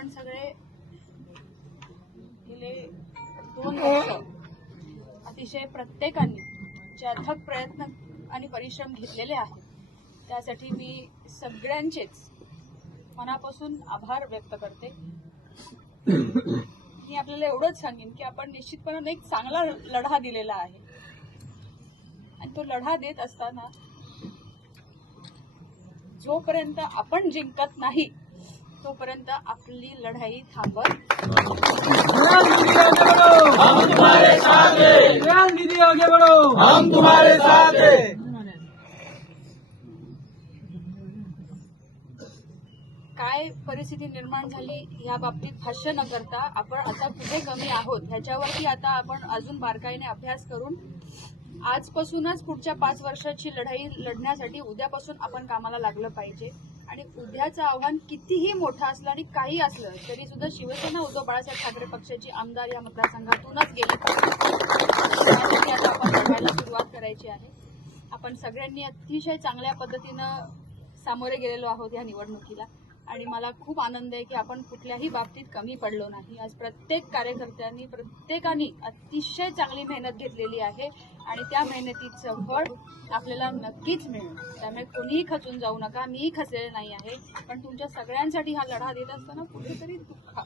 आपण सगळे गेले 2 वर्ष अतिशय प्रत्येकाने जे अथक प्रयत्न आणि परिश्रम घेतलेले आहेत त्यासाठी मी सगळ्यांचेच मनापासून आभार व्यक्त करते. मी आपल्याला एवढंच सांगेन की आपण निश्चितपणे एक चांगला लढा दिलेला आहे आणि तो लढा देत असताना जोपर्यंत आपण जिंकत नाही तोपर्यंत आपली लढाई थांबत. काय परिस्थिती निर्माण झाली या बाबतीत भाष्य न करता आपण आता कुठे कमी आहोत ह्याच्यावरती आता आपण अजून बारकाईने अभ्यास करून आजपासूनच पुढच्या 5 वर्षाची लढाई लढण्यासाठी उद्यापासून आपण कामाला लागलं पाहिजे. आणि उद्याचं आव्हान कितीही मोठं असलं आणि काही असलं तरी सुद्धा शिवसेना उद्धव बाळासाहेब ठाकरे पक्षाची आमदार या मतदारसंघातूनच गेली पाहिजे. आता आपण लढायला सुरुवात करायची आहे. आपण सगळ्यांनी अतिशय चांगल्या पद्धतीनं सामोरे गेलेलो आहोत या निवडणुकीला आणि मला खूप आनंद आहे की आपण कुठल्याही बाबतीत कमी पडलो नाही. आज प्रत्येक कार्यकर्त्यांनी प्रत्येकाने अतिशय चांगली मेहनत घेतलेली आहे आणि त्या मेहनतीचं फळ आपल्याला नक्कीच मिळेल. त्यामुळे कोणीही खचून जाऊ नका. मीही खचलेले नाही आहे पण तुमच्या सगळ्यांसाठी हा लढा देत असताना कुठेतरी दुःख